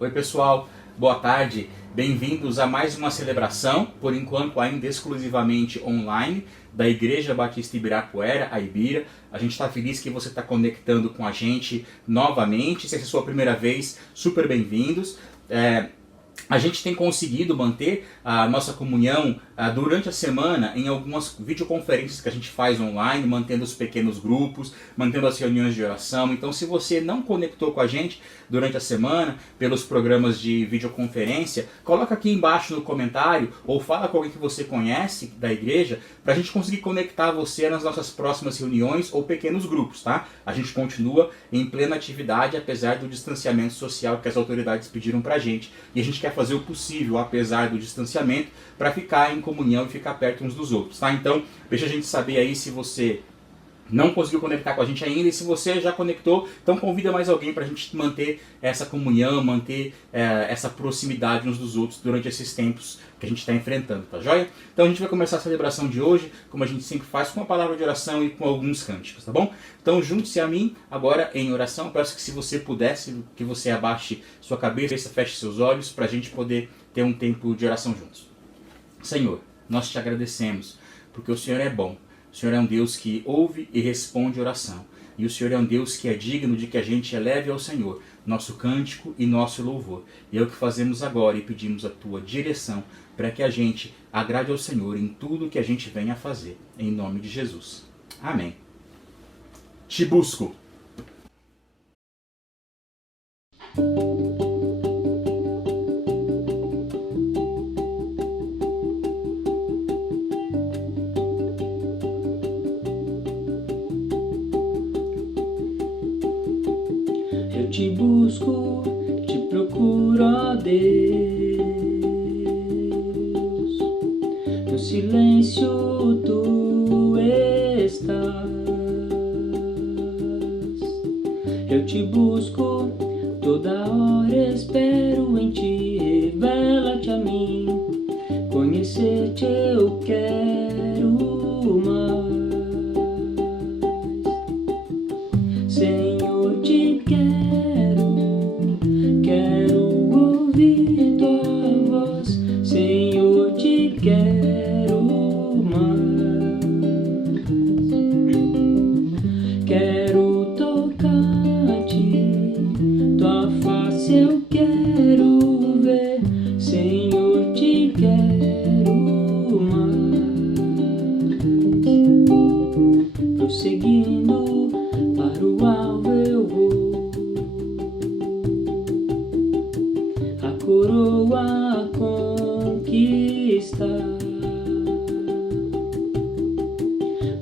Oi pessoal, boa tarde, bem-vindos a mais uma celebração, por enquanto ainda exclusivamente online, da Igreja Batista Ibirapuera, a Ibira. A gente está feliz que você está conectando com a gente novamente. Se essa é a sua primeira vez, super bem-vindos. A gente tem conseguido manter a nossa comunhão durante a semana em algumas videoconferências que a gente faz online, mantendo os pequenos grupos, mantendo as reuniões de oração. Então, se você não conectou com a gente durante a semana pelos programas de videoconferência, coloca aqui embaixo no comentário ou fala com alguém que você conhece da igreja para a gente conseguir conectar você nas nossas próximas reuniões ou pequenos grupos, tá? A gente continua em plena atividade, apesar do distanciamento social que as autoridades pediram pra gente. E a gente quer fazer o possível, apesar do distanciamento, para ficar em comunhão e ficar perto uns dos outros, tá? Então, deixa a gente saber aí se você não conseguiu conectar com a gente ainda, e se você já conectou, então convida mais alguém para a gente manter essa comunhão, manter essa proximidade uns dos outros durante esses tempos que a gente está enfrentando, tá joia? Então a gente vai começar a celebração de hoje, como a gente sempre faz, com uma palavra de oração e com alguns cânticos, tá bom? Então junte-se a mim agora em oração. Eu peço que, se você pudesse, que você abaixe sua cabeça, feche seus olhos, para a gente poder ter um tempo de oração juntos. Senhor, nós te agradecemos, porque o Senhor é bom. O Senhor é um Deus que ouve e responde oração. E o Senhor é um Deus que é digno de que a gente eleve ao Senhor nosso cântico e nosso louvor. E é o que fazemos agora, e pedimos a tua direção para que a gente agrade ao Senhor em tudo que a gente venha a fazer. Em nome de Jesus. Amém. Te busco. Eu te busco, te procuro, ó Deus. No silêncio tu estás. Eu te busco, toda hora espero em ti. Revela-te a mim, conhecer-te eu quero mais. Senhor, te quero ouvir tua voz. Senhor, te quero mais. Quero tocar-te, tua face eu quero ver. Senhor, te quero mais. Prosseguindo para o alvo eu vou, a coroa a conquistar.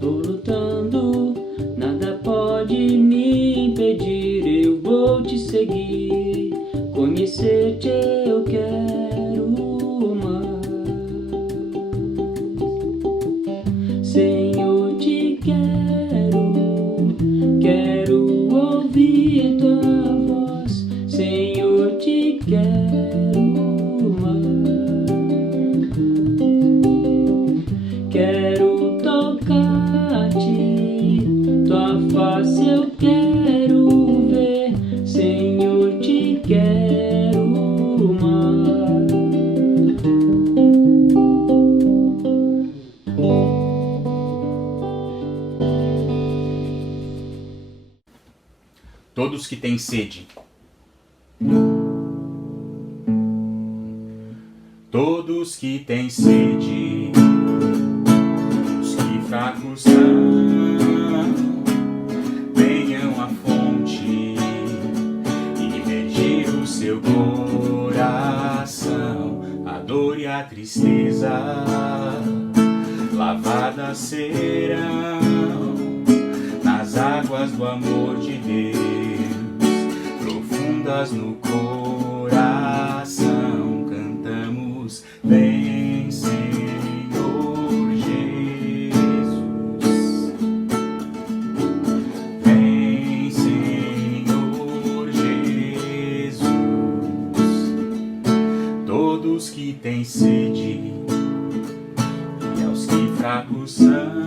Vou lutando, nada pode me impedir. Eu vou te seguir, conhecer-te eu quero mais. Senhor, te quero ouvir tua voz. Senhor, te quero mais. Quero tocar-te, tua face eu quero ver. Senhor, te quero mais. Todos que têm sede. Todos que têm sede, os que fracos são, venham à fonte e imergir o seu coração. A dor e a tristeza lavadas serão nas águas do amor de Deus, profundas no coração. Cantamos, vem Senhor Jesus, vem Senhor Jesus. Todos que têm sede e aos que fracos são,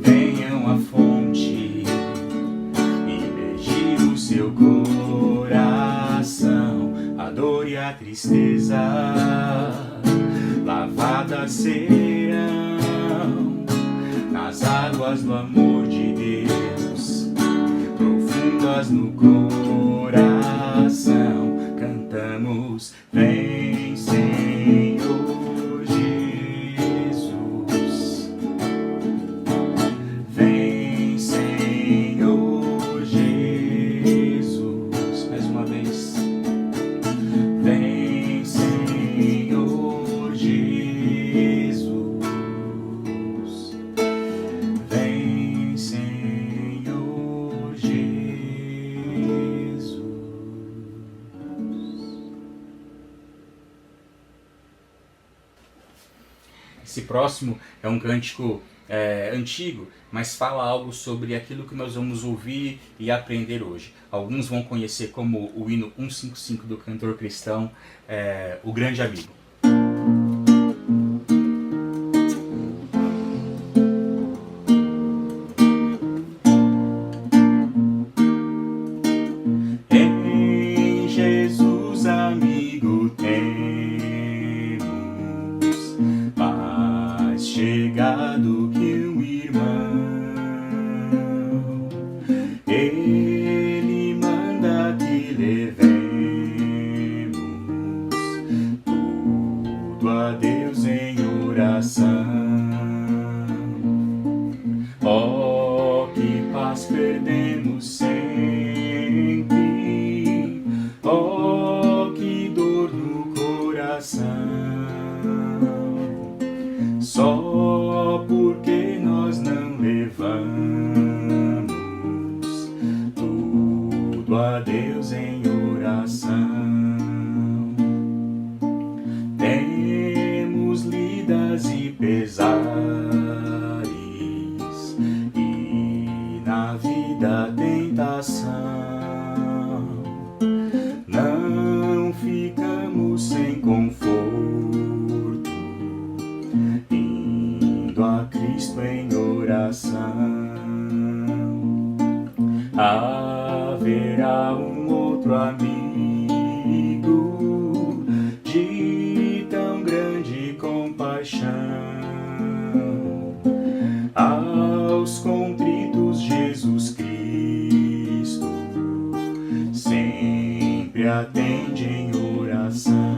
venham à fonte e imergir o seu coração. dor e a tristeza lavadas serão nas águas do amor de Deus, profundas no coração. Cantamos: vem, Senhor Jesus, vem, Senhor Jesus. Mais uma vez: vem, Senhor Jesus, vem, Senhor Jesus. Esse próximo é um cântico antigo, mas fala algo sobre aquilo que nós vamos ouvir e aprender hoje. Alguns vão conhecer como o hino 155 do cantor cristão, O Grande Amigo. Em Jesus, amigo, temos mais chegado que um irmão. Ele manda que levemos tudo a Deus em oração. Oh, que paz perdemos sempre, oh, que dor no coração, só porque nós não levamos tudo a Deus em oração. Temos lidas e pesares, e na vida tentação. Não ficamos sem conforto, indo a Cristo em oração. Haverá um outro amigo de tão grande compaixão. Aos contritos Jesus Cristo sempre atende em oração.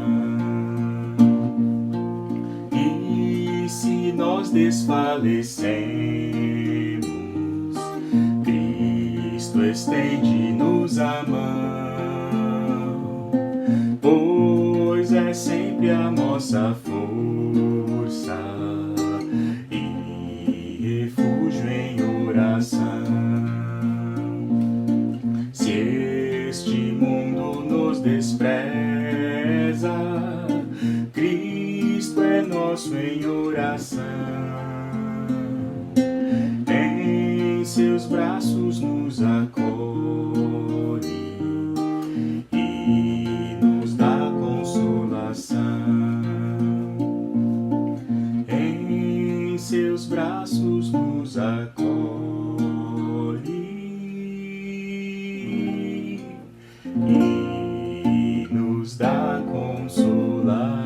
E se nós desfalecemos, Cristo estende-nos a mão, pois é sempre a nossa força e refúgio em oração. Se este mundo nos despreza, Cristo é nosso em oração. Em seus braços nos acolhe e nos dá consolação. Em seus braços nos acolhe e nos dá consolação.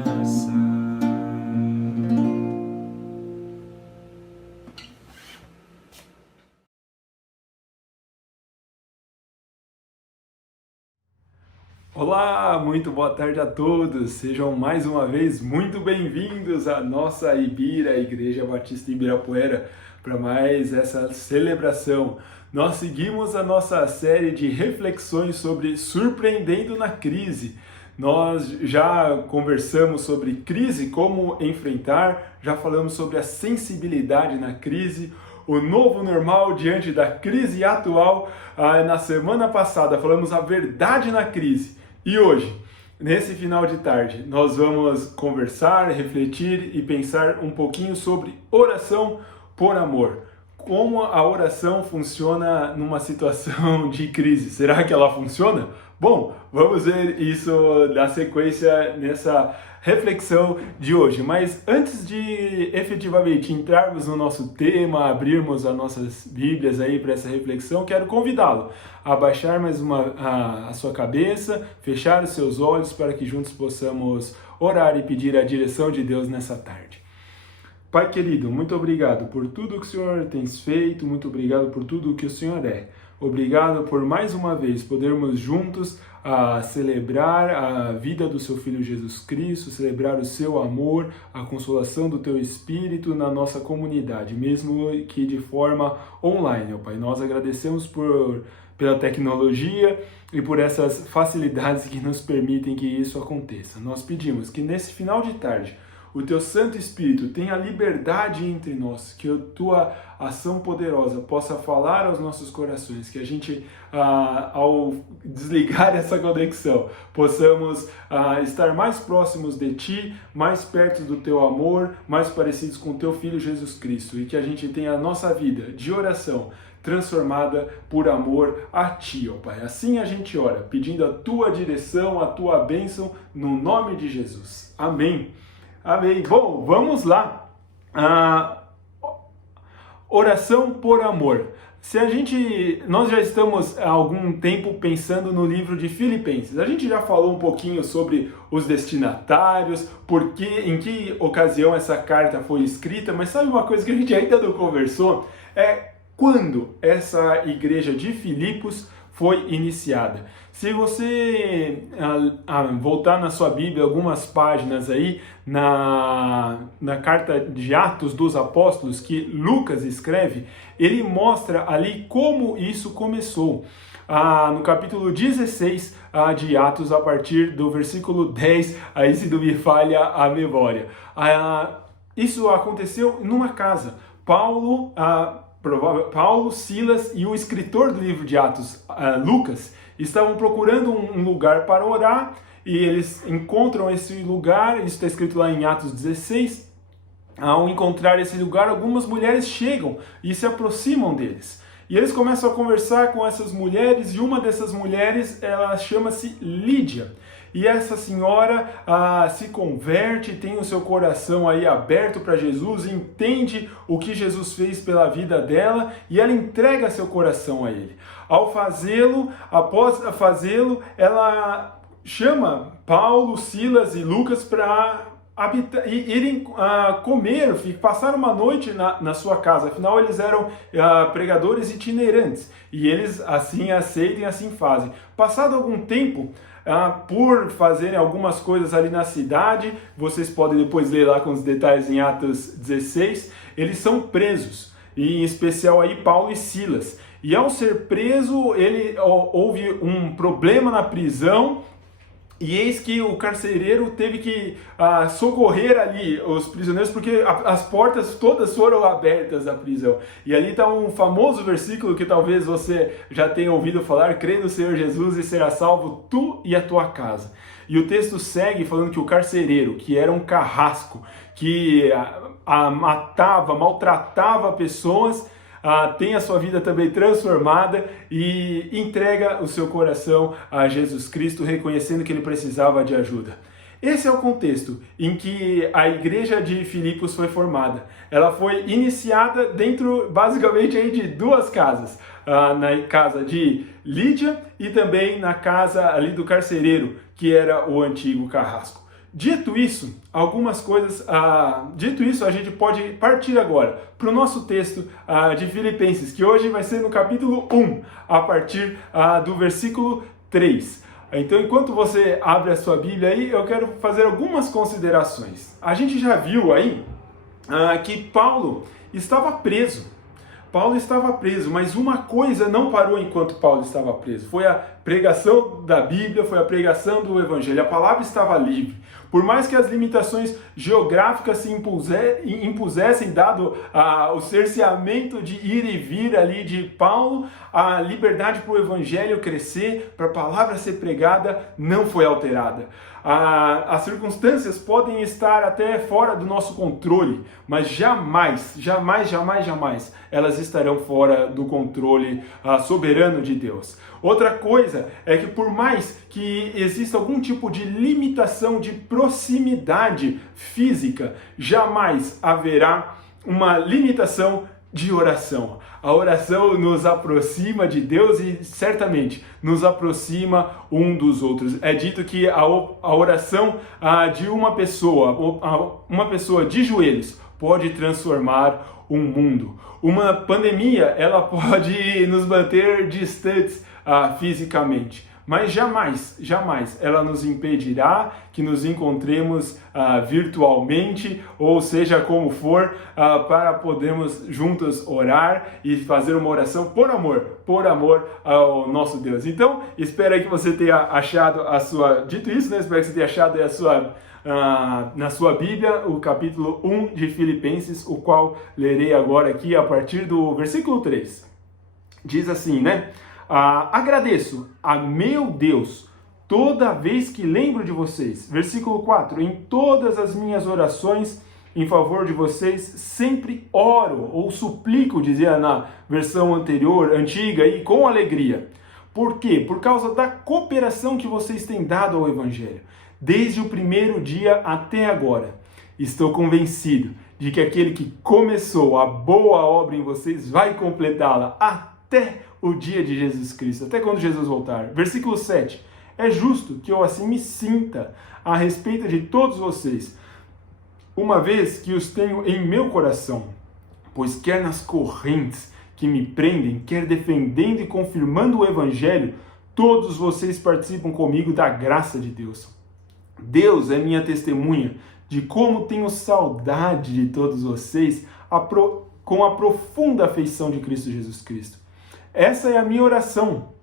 Olá, muito boa tarde a todos, sejam mais uma vez muito bem-vindos à nossa Ibira, Igreja Batista Ibirapuera, para mais essa celebração. Nós seguimos a nossa série de reflexões sobre Surpreendendo na Crise. Nós já conversamos sobre crise, como enfrentar, já falamos sobre a sensibilidade na crise, o novo normal diante da crise atual. Na semana passada falamos a verdade na crise. E hoje, nesse final de tarde, nós vamos conversar, refletir e pensar um pouquinho sobre oração por amor. como a oração funciona numa situação de crise. Será que ela funciona? Bom, vamos ver isso na sequência nessa reflexão de hoje. Mas antes de efetivamente entrarmos no nosso tema, abrirmos as nossas Bíblias aí para essa reflexão, quero convidá-lo a baixar mais a sua cabeça, fechar os seus olhos para que juntos possamos orar e pedir a direção de Deus nessa tarde. Pai querido, muito obrigado por tudo que o Senhor tem feito, muito obrigado por tudo que o Senhor é. Obrigado por mais uma vez podermos juntos celebrar a vida do seu Filho Jesus Cristo, celebrar o seu amor, a consolação do teu Espírito na nossa comunidade, mesmo que de forma online, ó Pai. Nós agradecemos pela tecnologia e por essas facilidades que nos permitem que isso aconteça. Nós pedimos que nesse final de tarde o teu Santo Espírito tenha liberdade entre nós, que a tua ação poderosa possa falar aos nossos corações, que a gente, ao desligar essa conexão, possamos estar mais próximos de ti, mais perto do teu amor, mais parecidos com o teu Filho Jesus Cristo, e que a gente tenha a nossa vida de oração transformada por amor a ti, ó Pai. Assim a gente ora, pedindo a tua direção, a tua bênção, no nome de Jesus. Amém. Amém. Bom, vamos lá. Oração por amor. Nós já estamos há algum tempo pensando no livro de Filipenses. A gente já falou um pouquinho sobre os destinatários, em que ocasião essa carta foi escrita, mas sabe uma coisa que a gente ainda não conversou? É quando essa igreja de Filipos foi iniciada. Se você voltar na sua Bíblia algumas páginas aí, na carta de Atos dos Apóstolos, que Lucas escreve, ele mostra ali como isso começou. No capítulo 16 de Atos, a partir do versículo 10, aí se não me falha a memória. Isso aconteceu numa casa. Paulo, Silas e o escritor do livro de Atos, Lucas, estavam procurando um lugar para orar e eles encontram esse lugar. Isso está escrito lá em Atos 16. Ao encontrar esse lugar, algumas mulheres chegam e se aproximam deles. E eles começam a conversar com essas mulheres, e uma dessas mulheres, ela chama-se Lídia. E essa senhora se converte, tem o seu coração aí aberto para Jesus, entende o que Jesus fez pela vida dela e ela entrega seu coração a ele. Após fazê-lo, ela chama Paulo, Silas e Lucas para irem comer, passar uma noite na sua casa. Afinal, eles eram pregadores itinerantes e eles assim aceitam e assim fazem. Passado algum tempo, por fazerem algumas coisas ali na cidade, vocês podem depois ler lá com os detalhes em Atos 16, eles são presos, e em especial aí Paulo e Silas. E ao ser preso, houve um problema na prisão, e eis que o carcereiro teve que socorrer ali os prisioneiros, porque as portas todas foram abertas da prisão. E ali está um famoso versículo que talvez você já tenha ouvido falar: crê no Senhor Jesus e será salvo tu e a tua casa. E o texto segue falando que o carcereiro, que era um carrasco, que matava, maltratava pessoas, tem a sua vida também transformada e entrega o seu coração a Jesus Cristo, reconhecendo que ele precisava de ajuda. Esse é o contexto em que a igreja de Filipos foi formada. Ela foi iniciada dentro, basicamente, aí de duas casas. Na casa de Lídia e também na casa ali do carcereiro, que era o antigo carrasco. Dito isso, a gente pode partir agora para o nosso texto de Filipenses, que hoje vai ser no capítulo 1, a partir do versículo 3. Então, enquanto você abre a sua Bíblia aí, eu quero fazer algumas considerações. A gente já viu aí que Paulo estava preso. Mas uma coisa não parou enquanto Paulo estava preso. Foi a pregação da Bíblia, foi a pregação do Evangelho. A palavra estava livre. Por mais que as limitações geográficas se impusessem, dado o cerceamento de ir e vir ali de Paulo, a liberdade para o Evangelho crescer, para a palavra ser pregada, não foi alterada. As circunstâncias podem estar até fora do nosso controle, mas jamais elas estarão fora do controle soberano de Deus. Outra coisa é que por mais que exista algum tipo de limitação de proximidade física, jamais haverá uma limitação de oração. A oração nos aproxima de Deus e certamente nos aproxima um dos outros. É dito que a oração de uma pessoa de joelhos pode transformar um mundo. Uma pandemia, ela pode nos manter distantes fisicamente, mas jamais ela nos impedirá que nos encontremos virtualmente, ou seja como for, para podermos juntos orar e fazer uma oração por amor ao nosso Deus. Então, espero aí que você tenha achado dito isso, né? Espero que você tenha achado na sua Bíblia o capítulo 1 de Filipenses, o qual lerei agora aqui a partir do versículo 3. Diz assim, né? Agradeço a meu Deus toda vez que lembro de vocês. Versículo 4. Em todas as minhas orações em favor de vocês, sempre oro ou suplico, dizia na versão antiga, e com alegria. Por quê? Por causa da cooperação que vocês têm dado ao Evangelho, desde o primeiro dia até agora. Estou convencido de que aquele que começou a boa obra em vocês vai completá-la até o dia de Jesus Cristo, até quando Jesus voltar. Versículo 7. É justo que eu assim me sinta a respeito de todos vocês, uma vez que os tenho em meu coração, pois quer nas correntes que me prendem, quer defendendo e confirmando o Evangelho, todos vocês participam comigo da graça de Deus. Deus é minha testemunha de como tenho saudade de todos vocês com a profunda afeição de Cristo Jesus Cristo. Essa é a minha oração,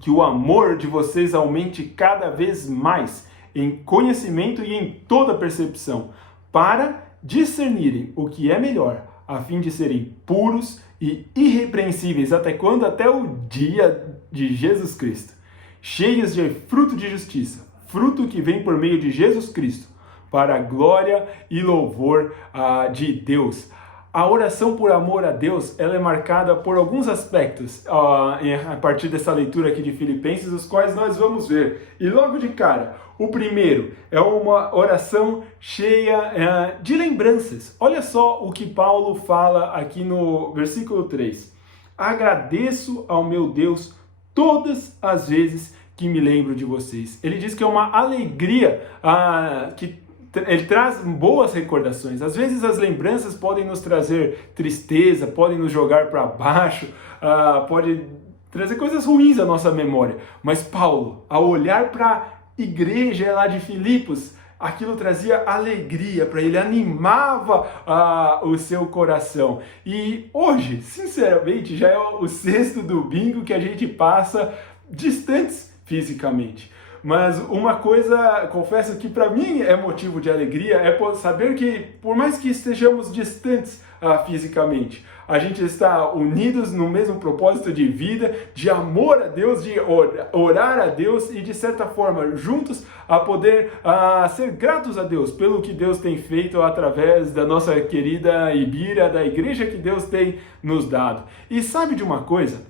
que o amor de vocês aumente cada vez mais em conhecimento e em toda percepção, para discernirem o que é melhor, a fim de serem puros e irrepreensíveis até quando? Até o dia de Jesus Cristo, cheios de fruto de justiça, fruto que vem por meio de Jesus Cristo, para a glória e louvor de Deus. A oração por amor a Deus, ela é marcada por alguns aspectos a partir dessa leitura aqui de Filipenses, os quais nós vamos ver. E logo de cara, o primeiro é uma oração cheia de lembranças. Olha só o que Paulo fala aqui no versículo 3. Agradeço ao meu Deus todas as vezes que me lembro de vocês. Ele diz que é uma alegria que ele traz boas recordações. Às vezes as lembranças podem nos trazer tristeza, podem nos jogar para baixo, pode trazer coisas ruins à nossa memória. Mas Paulo, ao olhar para a igreja lá de Filipos, aquilo trazia alegria para ele, animava o seu coração. E hoje, sinceramente, já é o 6º domingo que a gente passa distantes fisicamente. Mas uma coisa, confesso que para mim é motivo de alegria, é saber que por mais que estejamos distantes fisicamente, a gente está unidos no mesmo propósito de vida, de amor a Deus, de orar a Deus e de certa forma juntos a poder ser gratos a Deus pelo que Deus tem feito através da nossa querida Ibira, da igreja que Deus tem nos dado. E sabe de uma coisa?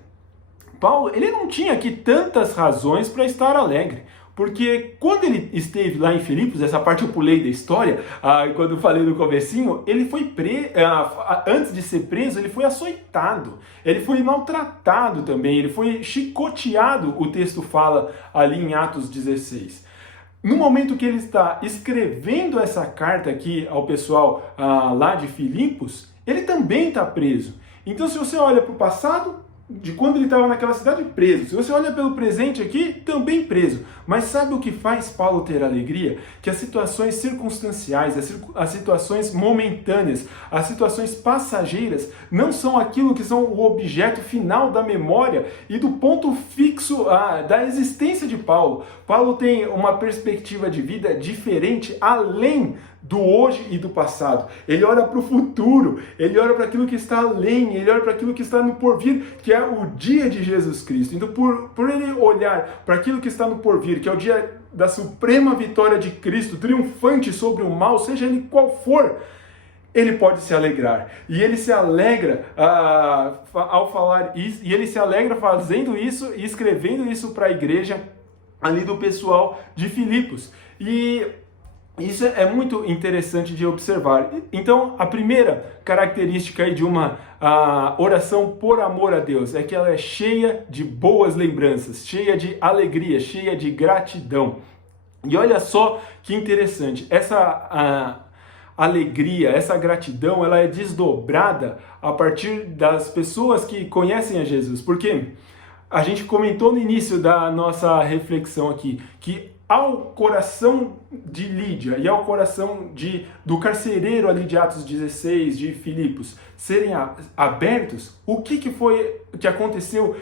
Paulo, ele não tinha aqui tantas razões para estar alegre. Porque quando ele esteve lá em Filipos, essa parte eu pulei da história, quando eu falei no comecinho, ele foi antes de ser preso, ele foi açoitado, ele foi maltratado também, ele foi chicoteado, o texto fala ali em Atos 16. No momento que ele está escrevendo essa carta aqui ao pessoal lá de Filipos, ele também está preso. Então se você olha para o passado, de quando ele estava naquela cidade preso. Se você olha pelo presente aqui, também preso. Mas sabe o que faz Paulo ter alegria? Que as situações circunstanciais, as situações momentâneas, as situações passageiras não são aquilo que são o objeto final da memória e do ponto fixo da existência de Paulo. Paulo tem uma perspectiva de vida diferente além do hoje e do passado. Ele olha para o futuro, ele olha para aquilo que está além, ele olha para aquilo que está no porvir, que é o dia de Jesus Cristo. Então, por ele olhar para aquilo que está no porvir, que é o dia da suprema vitória de Cristo, triunfante sobre o mal, seja ele qual for, ele pode se alegrar. E ele se alegra ao falar isso, e ele se alegra fazendo isso e escrevendo isso para a igreja ali do pessoal de Filipos. E isso é muito interessante de observar. Então, a primeira característica aí de uma oração por amor a Deus é que ela é cheia de boas lembranças, cheia de alegria, cheia de gratidão. E olha só que interessante, essa alegria, essa gratidão, ela é desdobrada a partir das pessoas que conhecem a Jesus. Porque a gente comentou no início da nossa reflexão aqui que ao coração de Lídia e ao coração do carcereiro ali de Atos 16, de Filipos, serem abertos, o que foi que aconteceu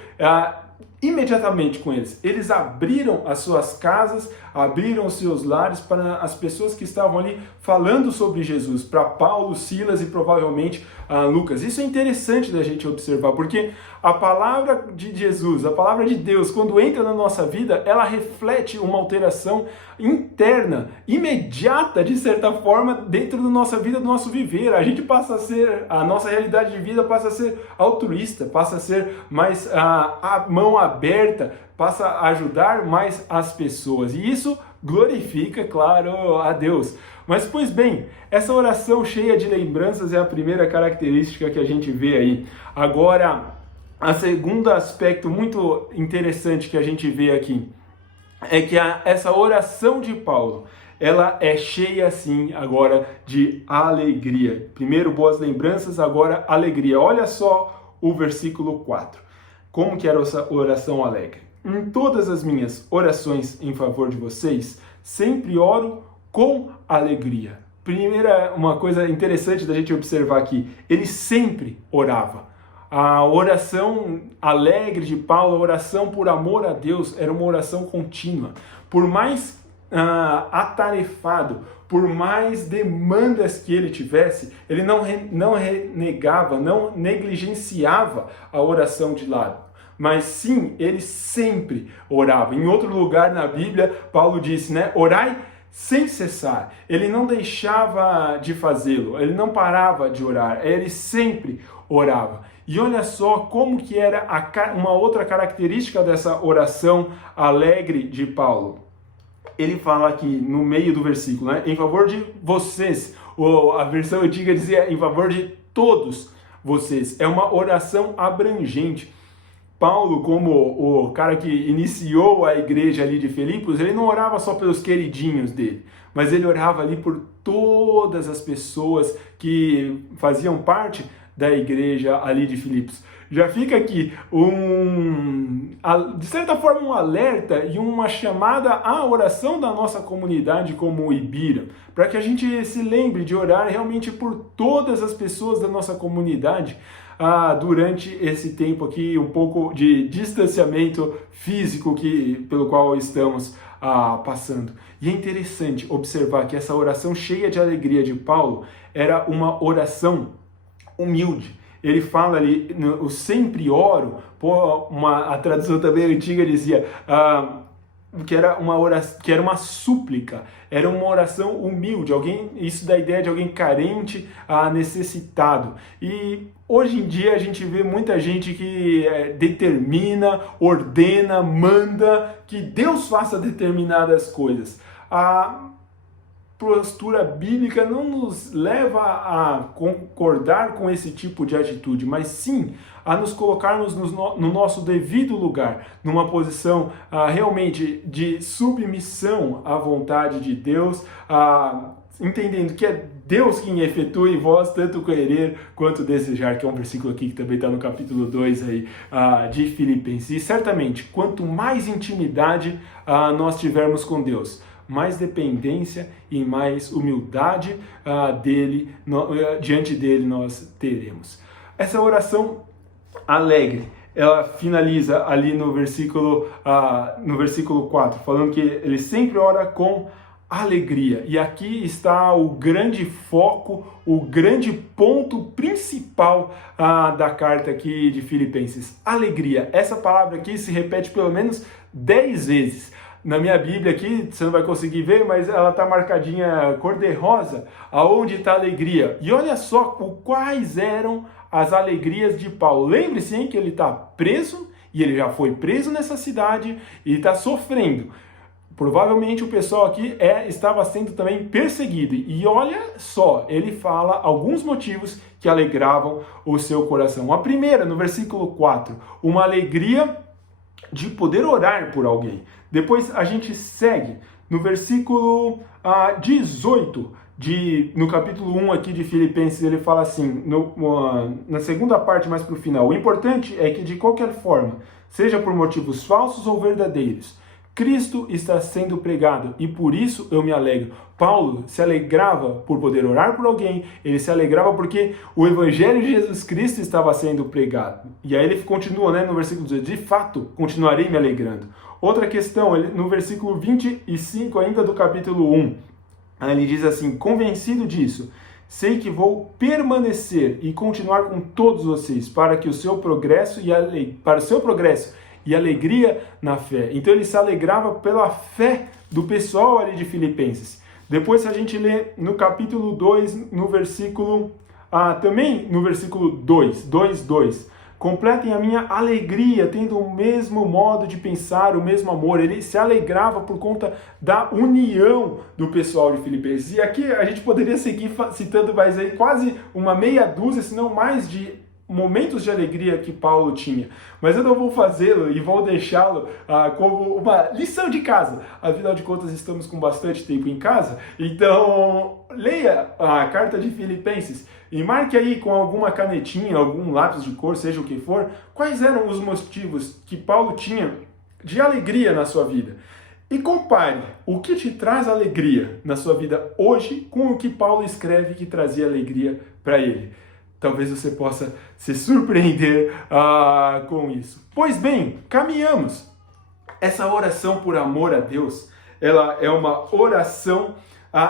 imediatamente com eles? Eles abriram as suas casas, abriram os seus lares para as pessoas que estavam ali falando sobre Jesus, para Paulo, Silas e provavelmente Lucas. Isso é interessante da gente observar, porque a palavra de Jesus, a palavra de Deus, quando entra na nossa vida, ela reflete uma alteração interna, imediata, de certa forma, dentro da nossa vida, do nosso viver. A gente passa a ser, a nossa realidade de vida passa a ser altruísta, passa a ser mais a mão aberta, passa a ajudar mais as pessoas. E isso glorifica, claro, a Deus. Mas, pois bem, essa oração cheia de lembranças é a primeira característica que a gente vê aí. Agora, o segundo aspecto muito interessante que a gente vê aqui é que essa oração de Paulo, ela é cheia, sim, agora de alegria. Primeiro, boas lembranças, agora alegria. Olha só o versículo 4. Como que era essa oração alegre? Em todas as minhas orações em favor de vocês, sempre oro com alegria. Primeira, uma coisa interessante da gente observar aqui, ele sempre orava. A oração alegre de Paulo, a oração por amor a Deus, era uma oração contínua. Por mais atarefado, por mais demandas que ele tivesse, ele não renegava, não negligenciava a oração de lado. Mas sim, ele sempre orava. Em outro lugar na Bíblia, Paulo disse, né? Orai sem cessar. Ele não deixava de fazê-lo, ele não parava de orar, ele sempre orava. E olha só como que era uma outra característica dessa oração alegre de Paulo. Ele fala aqui no meio do versículo, né? Em favor de vocês, ou a versão antiga dizia em favor de todos vocês. É uma oração abrangente. Paulo, como o cara que iniciou a igreja ali de Filipos, ele não orava só pelos queridinhos dele, mas ele orava ali por todas as pessoas que faziam parte da igreja ali de Filipos. Já fica aqui de certa forma um alerta e uma chamada à oração da nossa comunidade como Ibira, para que a gente se lembre de orar realmente por todas as pessoas da nossa comunidade, durante esse tempo aqui, um pouco de distanciamento físico pelo qual estamos passando. E é interessante observar que essa oração cheia de alegria de Paulo era uma oração humilde. Ele fala ali, o sempre oro, a tradução também antiga dizia que era uma oração, que era uma súplica, era uma oração humilde, isso dá a ideia de alguém carente, necessitado. E hoje em dia a gente vê muita gente que determina, ordena, manda que Deus faça determinadas coisas. A postura bíblica não nos leva a concordar com esse tipo de atitude, mas sim a nos colocarmos no nosso devido lugar, numa posição realmente de submissão à vontade de Deus, entendendo que é Deus quem efetua em vós tanto querer quanto desejar, que é um versículo aqui que também está no capítulo 2 aí, de Filipenses. E certamente, quanto mais intimidade nós tivermos com Deus, mais dependência e mais humildade diante dele nós teremos. Essa oração alegre, ela finaliza ali no versículo 4, falando que ele sempre ora com alegria. E aqui está o grande foco, o grande ponto principal da carta aqui de Filipenses. Alegria. Essa palavra aqui se repete pelo menos 10 vezes. Na minha Bíblia aqui, você não vai conseguir ver, mas ela está marcadinha cor-de-rosa, aonde está alegria. E olha só quais eram as alegrias de Paulo. Lembre-se, hein, que ele está preso, e ele já foi preso nessa cidade, e está sofrendo. Provavelmente o pessoal aqui estava sendo também perseguido. E olha só, ele fala alguns motivos que alegravam o seu coração. A primeira, no versículo 4, uma alegria de poder orar por alguém. Depois a gente segue no versículo 18, no capítulo 1 aqui de Filipenses, ele fala assim, na segunda parte mais para o final, o importante é que de qualquer forma, seja por motivos falsos ou verdadeiros, Cristo está sendo pregado e por isso eu me alegro. Paulo se alegrava por poder orar por alguém, ele se alegrava porque o Evangelho de Jesus Cristo estava sendo pregado. E aí ele continua, no versículo 18, de fato, continuarei me alegrando. Outra questão, no versículo 25 ainda do capítulo 1, ele diz assim, convencido disso, sei que vou permanecer e continuar com todos vocês para o seu progresso e alegria na fé. Então ele se alegrava pela fé do pessoal ali de Filipenses. Depois, se a gente lê no capítulo 2, no versículo, também no versículo 2, completem a minha alegria, tendo o mesmo modo de pensar, o mesmo amor. Ele se alegrava por conta da união do pessoal de Filipenses. E aqui a gente poderia seguir citando mais aí quase uma meia dúzia, se não mais, de momentos de alegria que Paulo tinha. Mas eu não vou fazê-lo e vou deixá-lo como uma lição de casa. Afinal de contas, estamos com bastante tempo em casa. Então, leia a carta de Filipenses e marque aí com alguma canetinha, algum lápis de cor, seja o que for, quais eram os motivos que Paulo tinha de alegria na sua vida. E compare o que te traz alegria na sua vida hoje com o que Paulo escreve que trazia alegria para ele. Talvez você possa se surpreender com isso. Pois bem, caminhamos. Essa oração por amor a Deus, ela é uma oração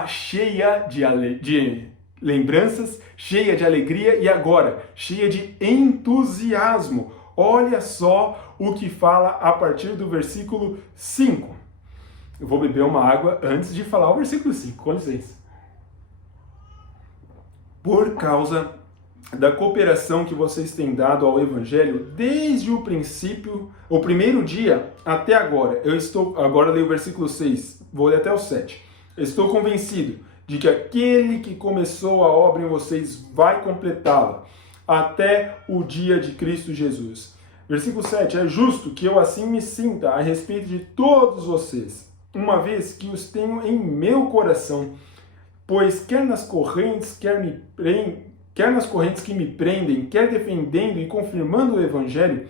cheia de lembranças, cheia de alegria e agora, cheia de entusiasmo. Olha só o que fala a partir do versículo 5. Eu vou beber uma água antes de falar o versículo 5, com licença. Por causa da cooperação que vocês têm dado ao Evangelho desde o princípio, o primeiro dia até agora. Agora leio o versículo 6, vou ler até o 7. Estou convencido de que aquele que começou a obra em vocês vai completá-la até o dia de Cristo Jesus. Versículo 7, é justo que eu assim me sinta a respeito de todos vocês, uma vez que os tenho em meu coração, pois quer nas correntes que me prendem, quer defendendo e confirmando o Evangelho,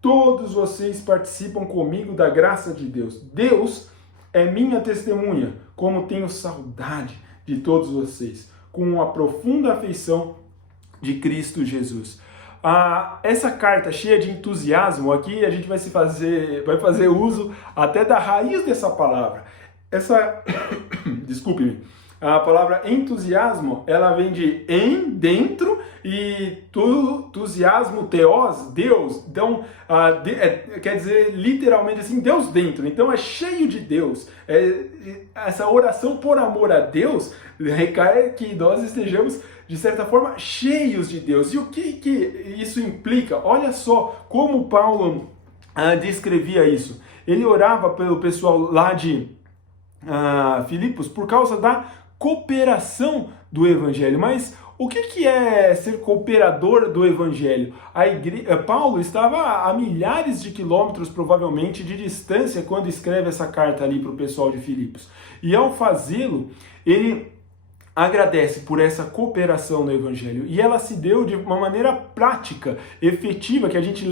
todos vocês participam comigo da graça de Deus. Deus é minha testemunha, como tenho saudade de todos vocês, com uma profunda afeição de Cristo Jesus. Essa carta cheia de entusiasmo, aqui a gente vai fazer uso até da raiz dessa palavra. Desculpe-me. A palavra entusiasmo, ela vem de em, dentro, e entusiasmo, teos, Deus. Então, quer dizer literalmente assim, Deus dentro. Então é cheio de Deus. Essa oração por amor a Deus requer que nós estejamos, de certa forma, cheios de Deus. E o que isso implica? Olha só como Paulo descrevia isso. Ele orava pelo pessoal lá de Filipos por causa da cooperação do Evangelho. Mas o que é ser cooperador do Evangelho? Paulo estava a milhares de quilômetros, provavelmente, de distância quando escreve essa carta ali para o pessoal de Filipos. E ao fazê-lo, ele agradece por essa cooperação no Evangelho, e ela se deu de uma maneira prática, efetiva, que a gente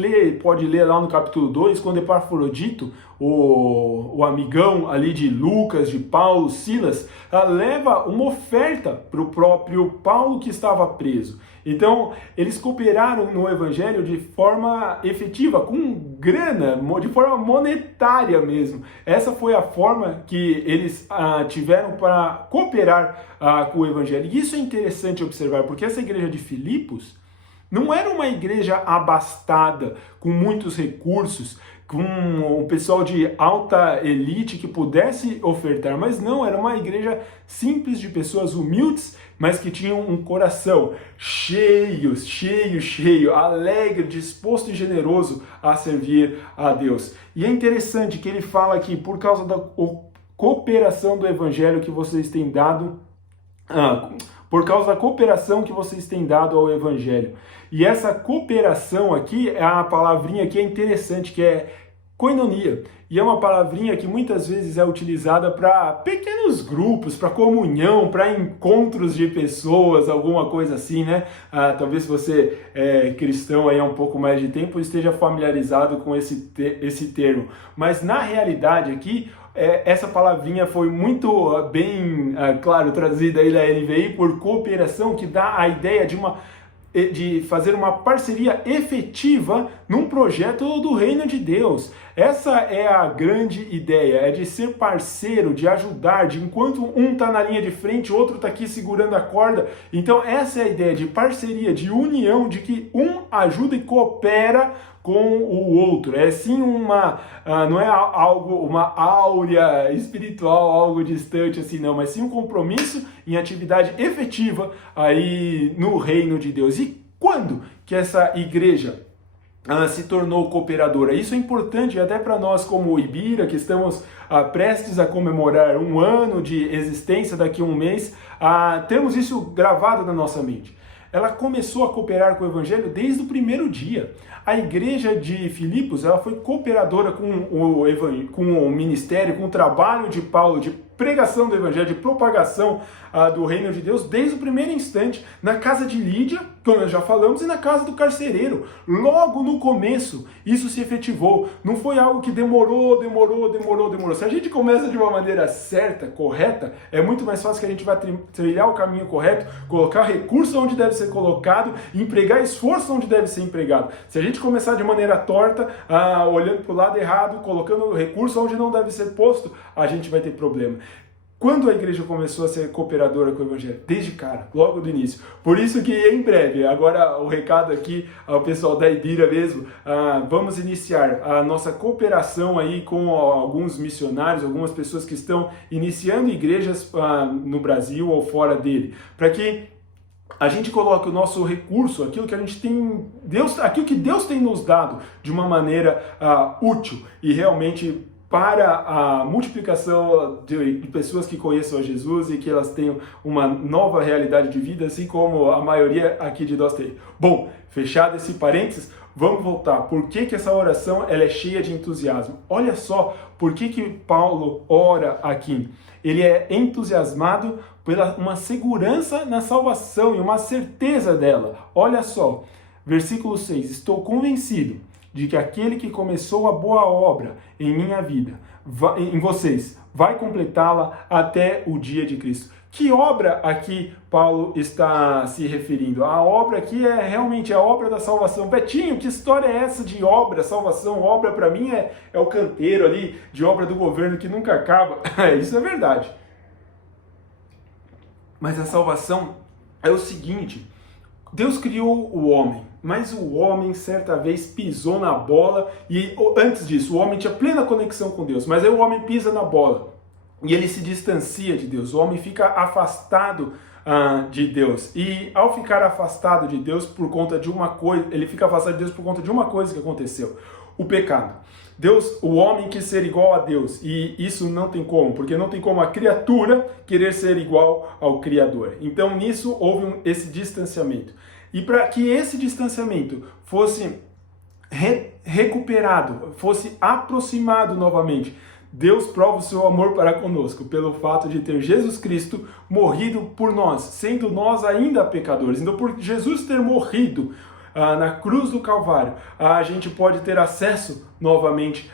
pode ler lá no capítulo 2, quando Epafrodito, o amigão ali de Lucas, de Paulo, Silas, leva uma oferta para o próprio Paulo que estava preso. Então, eles cooperaram no Evangelho de forma efetiva, com grana, de forma monetária mesmo. Essa foi a forma que eles tiveram para cooperar com o Evangelho. E isso é interessante observar, porque essa igreja de Filipos não era uma igreja abastada, com muitos recursos, com um pessoal de alta elite que pudesse ofertar, mas não, era uma igreja simples de pessoas humildes, mas que tinham um coração cheio, alegre, disposto e generoso a servir a Deus. E é interessante que ele fala que por causa da cooperação do Evangelho que vocês têm dado, por causa da cooperação que vocês têm dado ao Evangelho. E essa cooperação aqui, a palavrinha aqui é interessante, que é koinonia. E é uma palavrinha que muitas vezes é utilizada para pequenos grupos, para comunhão, para encontros de pessoas, alguma coisa assim, né? Talvez se você é cristão aí há um pouco mais de tempo esteja familiarizado com esse termo. Mas na realidade aqui, essa palavrinha foi muito bem, claro, traduzida aí da NVI por cooperação, que dá a ideia de fazer uma parceria efetiva num projeto do reino de Deus. Essa é a grande ideia, é de ser parceiro, de ajudar, de enquanto um está na linha de frente, o outro está aqui segurando a corda. Então essa é a ideia de parceria, de união, de que um ajuda e coopera com o outro. É sim não é uma áurea espiritual, algo distante assim não, mas sim um compromisso em atividade efetiva aí no reino de Deus. E quando que essa igreja se tornou cooperadora? Isso é importante até para nós como Ibira, que estamos prestes a comemorar 1 ano de existência daqui a um mês, temos isso gravado na nossa mente. Ela começou a cooperar com o Evangelho desde o primeiro dia. A igreja de Filipos, ela foi cooperadora com o ministério, com o trabalho de Paulo, de pregação do Evangelho, de propagação do reino de Deus, desde o primeiro instante, na casa de Lídia, como nós já falamos, e na casa do carcereiro. Logo no começo, isso se efetivou. Não foi algo que demorou. Se a gente começa de uma maneira certa, correta, é muito mais fácil que a gente vai trilhar o caminho correto, colocar recurso onde deve ser colocado, empregar esforço onde deve ser empregado. Se a gente começar de maneira torta, olhando para o lado errado, colocando recurso onde não deve ser posto, a gente vai ter problema. Quando a igreja começou a ser cooperadora com o Evangelho? Desde cara, logo do início. Por isso que em breve, agora o recado aqui ao pessoal da Ibira mesmo, vamos iniciar a nossa cooperação aí com alguns missionários, algumas pessoas que estão iniciando igrejas no Brasil ou fora dele, para que a gente coloque o nosso recurso, aquilo que a gente tem, aquilo que Deus tem nos dado de uma maneira útil e realmente para a multiplicação de pessoas que conheçam a Jesus e que elas tenham uma nova realidade de vida, assim como a maioria aqui de nós tem. Bom, fechado esse parênteses, vamos voltar. Por que essa oração ela é cheia de entusiasmo? Olha só por que Paulo ora aqui. Ele é entusiasmado pela uma segurança na salvação e uma certeza dela. Olha só, versículo 6. Estou convencido de que aquele que começou a boa obra em minha vida, em vocês, vai completá-la até o dia de Cristo. Que obra aqui Paulo está se referindo? A obra aqui é realmente a obra da salvação. Betinho, que história é essa de obra, salvação? Obra para mim é o canteiro ali de obra do governo que nunca acaba. Isso é verdade. Mas a salvação é o seguinte: Deus criou o homem, mas o homem certa vez pisou na bola e antes disso o homem tinha plena conexão com Deus, mas aí o homem pisa na bola e ele se distancia de Deus, o homem fica afastado de Deus, e ao ficar afastado de Deus por conta de uma coisa, ele fica afastado de Deus por conta de uma coisa que aconteceu: o pecado. O homem quis ser igual a Deus, e isso não tem como, porque não tem como a criatura querer ser igual ao Criador. Então nisso houve esse distanciamento. E para que esse distanciamento fosse recuperado, fosse aproximado novamente, Deus prova o seu amor para conosco pelo fato de ter Jesus Cristo morrido por nós, sendo nós ainda pecadores. Então, por Jesus ter morrido na cruz do Calvário, a gente pode ter acesso novamente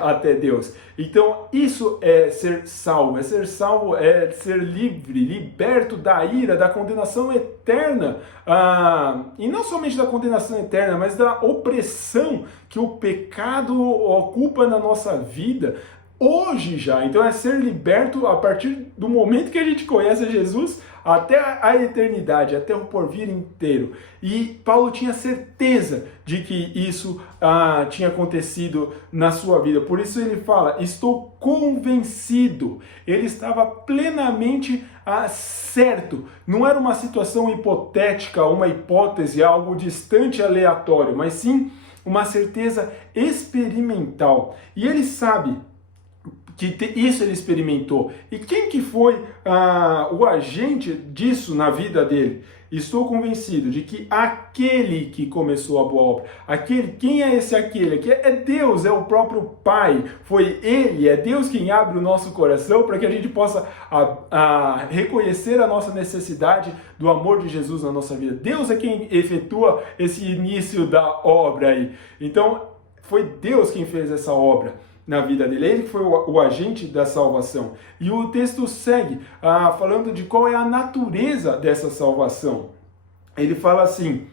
até Deus. Então, isso é ser salvo. Ser salvo é ser livre, liberto da ira, da condenação eterna. E não somente da condenação eterna, mas da opressão que o pecado ocupa na nossa vida hoje já. Então, é ser liberto a partir do momento que a gente conhece Jesus até a eternidade, até o porvir inteiro. E Paulo tinha certeza de que isso tinha acontecido na sua vida. Por isso ele fala, estou convencido. Ele estava plenamente certo. Não era uma situação hipotética, uma hipótese, algo distante, aleatório, mas sim uma certeza experimental. E ele sabe que isso ele experimentou. E quem que foi o agente disso na vida dele? Estou convencido de que aquele que começou a boa obra, quem é esse aquele? Que é Deus, é o próprio Pai. Foi Ele, é Deus quem abre o nosso coração para que a gente possa reconhecer a nossa necessidade do amor de Jesus na nossa vida. Deus é quem efetua esse início da obra aí. Então, foi Deus quem fez essa obra na vida dele. Ele foi o agente da salvação. E o texto segue falando de qual é a natureza dessa salvação. Ele fala assim,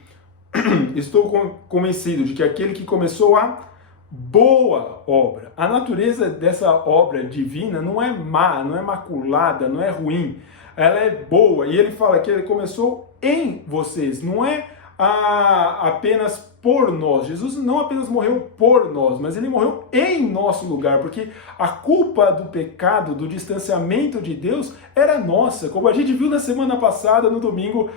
estou convencido de que aquele que começou a boa obra. A natureza dessa obra divina não é má, não é maculada, não é ruim. Ela é boa. E ele fala que ele começou em vocês, não é apenas por nós. Jesus não apenas morreu por nós, mas ele morreu em nosso lugar, porque a culpa do pecado, do distanciamento de Deus, era nossa, como a gente viu na semana passada, no domingo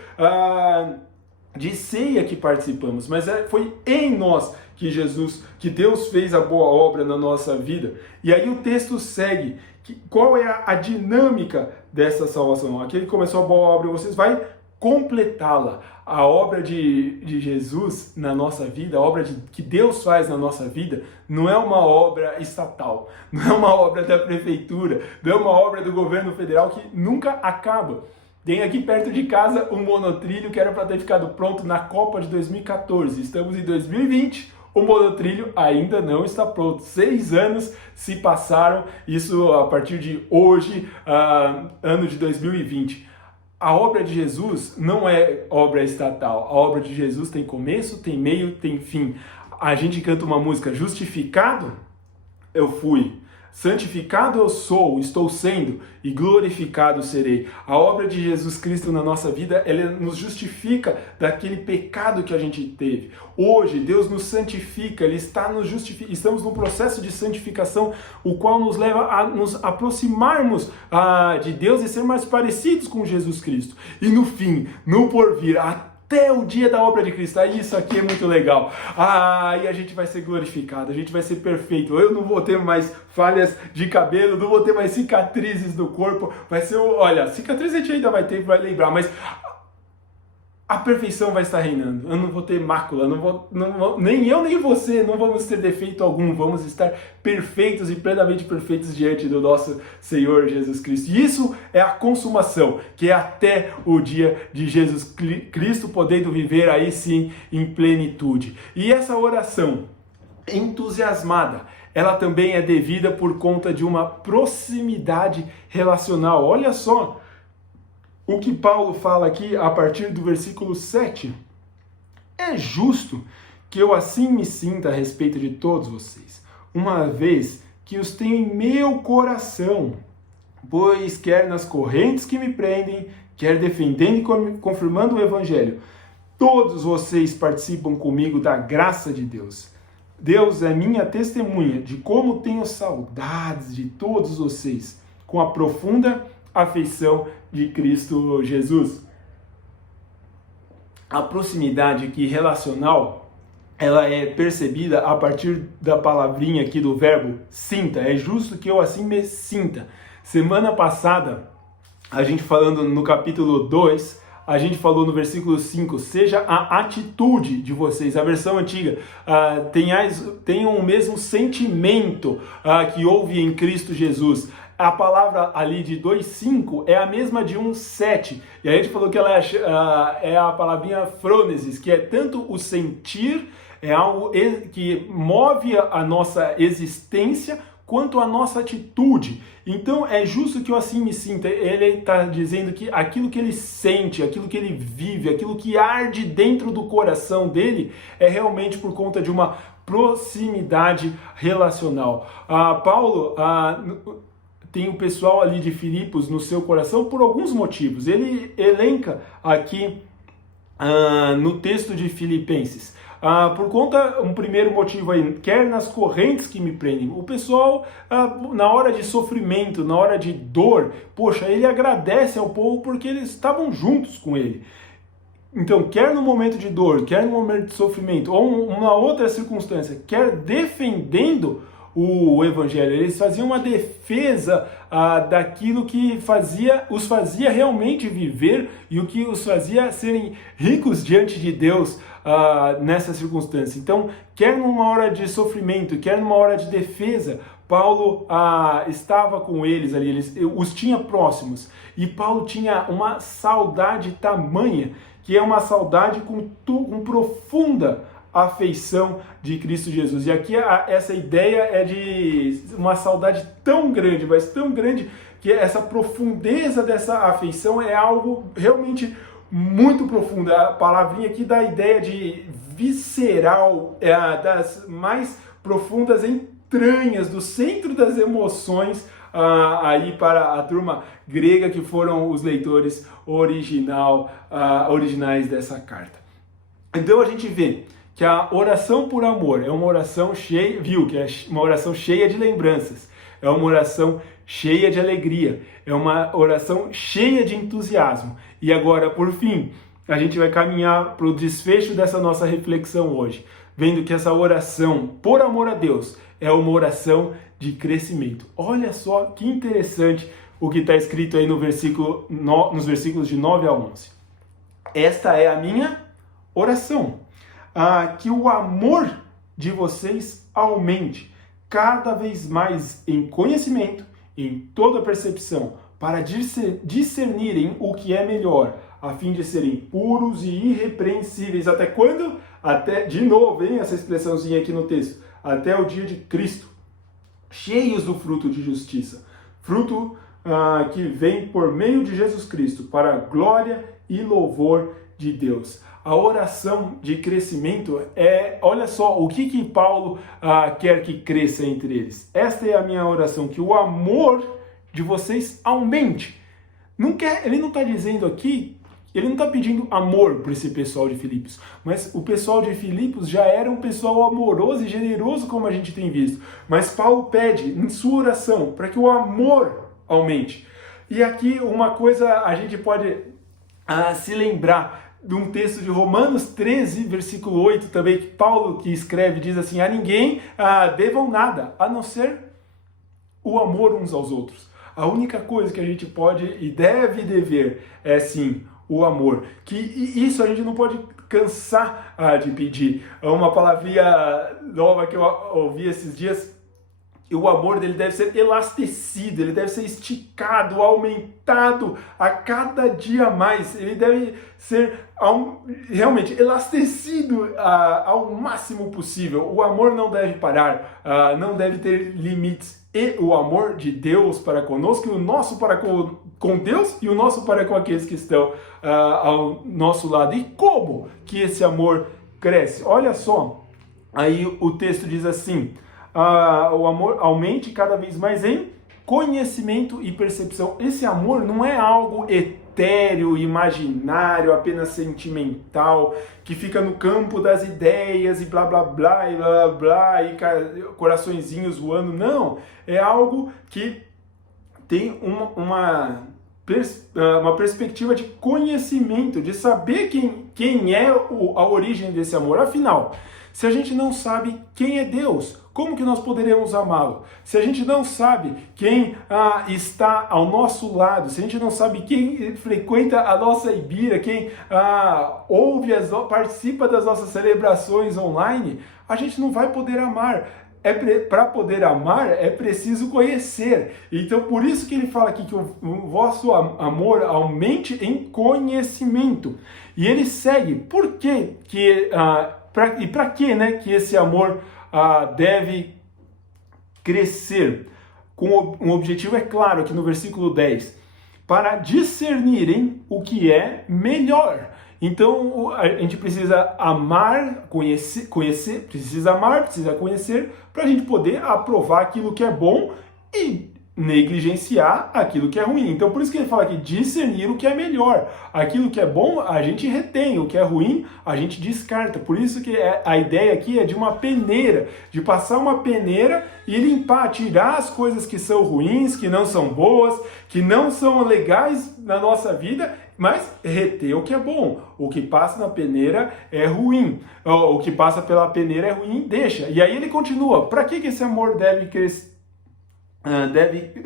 de ceia que participamos, mas foi em nós que Deus fez a boa obra na nossa vida. E aí o texto segue, qual é a dinâmica dessa salvação? Aquele que começou a boa obra, vocês vai completá-la. A obra de Jesus na nossa vida, a obra que Deus faz na nossa vida, não é uma obra estatal, não é uma obra da prefeitura, não é uma obra do governo federal que nunca acaba. Tem aqui perto de casa um monotrilho que era para ter ficado pronto na Copa de 2014. Estamos em 2020, o monotrilho ainda não está pronto. 6 anos se passaram, isso a partir de hoje, ano de 2020. A obra de Jesus não é obra estatal. A obra de Jesus tem começo, tem meio, tem fim. A gente canta uma música, justificado eu fui, santificado eu sou, estou sendo, e glorificado serei. A obra de Jesus Cristo na nossa vida, ela nos justifica daquele pecado que a gente teve. Hoje, Deus nos santifica, Ele está nos justificando. Estamos num processo de santificação, o qual nos leva a nos aproximarmos de Deus e ser mais parecidos com Jesus Cristo. E no fim, no porvir, até o dia da obra de Cristo. Isso aqui é muito legal. E a gente vai ser glorificado, a gente vai ser perfeito. Eu não vou ter mais falhas de cabelo, não vou ter mais cicatrizes no corpo. Vai ser, olha, cicatriz a gente ainda vai ter, vai lembrar, mas a perfeição vai estar reinando. Eu não vou ter mácula, nem eu nem você não vamos ter defeito algum. Vamos estar perfeitos e plenamente perfeitos diante do nosso Senhor Jesus Cristo. E isso é a consumação, que é até o dia de Jesus Cristo podendo viver aí sim em plenitude. E essa oração entusiasmada, ela também é devida por conta de uma proximidade relacional. Olha só o que Paulo fala aqui a partir do versículo 7. É justo que eu assim me sinta a respeito de todos vocês, uma vez que os tenho em meu coração, pois quer nas correntes que me prendem, quer defendendo e confirmando o Evangelho, todos vocês participam comigo da graça de Deus. Deus é minha testemunha de como tenho saudades de todos vocês, com a profunda afeição de Cristo Jesus. A proximidade aqui relacional, ela é percebida a partir da palavrinha aqui do verbo sinta. É justo que eu assim me sinta. Semana passada, a gente falando no capítulo 2, a gente falou no versículo 5, seja a atitude de vocês. A versão antiga, tenham o mesmo sentimento que houve em Cristo Jesus. A palavra ali de 2,5 é a mesma de 1,7. E a gente falou que ela é a palavrinha frônesis, que é tanto o sentir, é algo que move a nossa existência, quanto a nossa atitude. Então é justo que eu assim me sinta. Ele está dizendo que aquilo que ele sente, aquilo que ele vive, aquilo que arde dentro do coração dele é realmente por conta de uma proximidade relacional. Paulo tem o pessoal ali de Filipos no seu coração por alguns motivos. Ele elenca aqui no texto de Filipenses. Por conta, um primeiro motivo aí, quer nas correntes que me prendem. O pessoal, na hora de sofrimento, na hora de dor, poxa, ele agradece ao povo porque eles estavam juntos com ele. Então, quer no momento de dor, quer no momento de sofrimento, ou uma outra circunstância, quer defendendo o evangelho, eles faziam uma defesa daquilo que os fazia realmente viver e o que os fazia serem ricos diante de Deus nessa circunstância. Então, quer numa hora de sofrimento, quer numa hora de defesa, Paulo estava com eles ali, os tinha próximos, e Paulo tinha uma saudade tamanha, que é uma saudade com profunda afeição de Cristo Jesus. E aqui essa ideia é de uma saudade tão grande, mas tão grande, que essa profundeza dessa afeição é algo realmente muito profundo. A palavrinha aqui dá a ideia de visceral, das mais profundas entranhas, do centro das emoções, aí para a turma grega que foram os leitores originais dessa carta. Então a gente vê que a oração por amor é uma oração cheia, que é uma oração cheia de lembranças, é uma oração cheia de alegria, é uma oração cheia de entusiasmo. E agora, por fim, a gente vai caminhar para o desfecho dessa nossa reflexão hoje, vendo que essa oração por amor a Deus é uma oração de crescimento. Olha só que interessante o que está escrito aí nos versículos de 9 a 11. Esta é a minha oração, que o amor de vocês aumente cada vez mais em conhecimento, em toda percepção, para discernirem o que é melhor, a fim de serem puros e irrepreensíveis. Até quando? De novo, vem essa expressãozinha aqui no texto. Até o dia de Cristo, cheios do fruto de justiça. Fruto que vem por meio de Jesus Cristo, para a glória e louvor de Deus. A oração de crescimento olha só, o que Paulo quer que cresça entre eles. Esta é a minha oração, que o amor de vocês aumente. Ele não está dizendo aqui, ele não está pedindo amor para esse pessoal de Filipos, mas o pessoal de Filipos já era um pessoal amoroso e generoso, como a gente tem visto. Mas Paulo pede em sua oração para que o amor aumente. E aqui uma coisa a gente pode se lembrar de um texto de Romanos 13, versículo 8 também, que Paulo que escreve, diz assim: a ninguém devam nada, a não ser o amor uns aos outros. A única coisa que a gente pode e deve dever é sim o amor. E isso a gente não pode cansar de pedir. É uma palavrinha nova que eu ouvi esses dias. O amor dele deve ser elastecido, ele deve ser esticado, aumentado a cada dia mais. Ele deve ser realmente elastecido ao máximo possível. O amor não deve parar, não deve ter limites. E o amor de Deus para conosco, e o nosso para com Deus e o nosso para com aqueles que estão ao nosso lado. E como que esse amor cresce? Olha só, aí o texto diz assim: o amor aumente cada vez mais em conhecimento e percepção. Esse amor não é algo etéreo, imaginário, apenas sentimental, que fica no campo das ideias e blá blá blá e blá blá e coraçõezinhos voando. Não, é algo que tem uma perspectiva de conhecimento, de saber quem é a origem desse amor. Afinal, Se a gente não sabe quem é Deus, como que nós poderemos amá-lo? Se a gente não sabe quem está ao nosso lado, se a gente não sabe quem frequenta a nossa Ibira, quem ouve, participa das nossas celebrações online, a gente não vai poder amar. Para poder amar é preciso conhecer. Então por isso que ele fala aqui que o vosso amor aumente em conhecimento. E ele segue, por quê? E para que, né, que esse amor deve crescer? Com um objetivo, é claro, aqui no versículo 10, para discernirem o que é melhor. Então a gente precisa amar, conhecer, precisa amar, precisa conhecer, para a gente poder aprovar aquilo que é bom e negligenciar aquilo que é ruim. Então por isso que ele fala aqui, discernir o que é melhor. Aquilo que é bom a gente retém, o que é ruim a gente descarta. Por isso que a ideia aqui é de uma peneira, de passar uma peneira e limpar, tirar as coisas que são ruins, que não são boas, que não são legais na nossa vida, mas reter o que é bom. O que passa na peneira é ruim. O que passa pela peneira é ruim, deixa. E aí ele continua, para que esse amor deve crescer?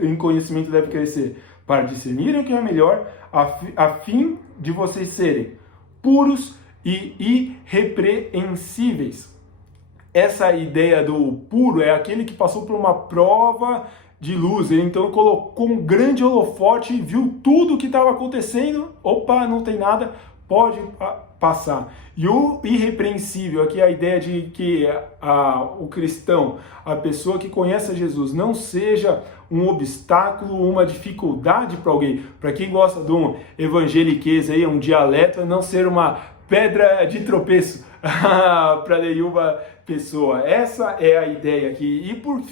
Em conhecimento deve crescer? Para discernir o que é melhor, a fim de vocês serem puros e irrepreensíveis. Essa ideia do puro é aquele que passou por uma prova de luz. Ele então colocou um grande holofote e viu tudo o que estava acontecendo. Opa, não tem nada, pode passar. E o irrepreensível, aqui é a ideia de que o cristão, a pessoa que conhece a Jesus, não seja um obstáculo, uma dificuldade para alguém. Para quem gosta de um evangeliquez aí, um dialeto, não ser uma pedra de tropeço para nenhuma pessoa. Essa é a ideia aqui. E por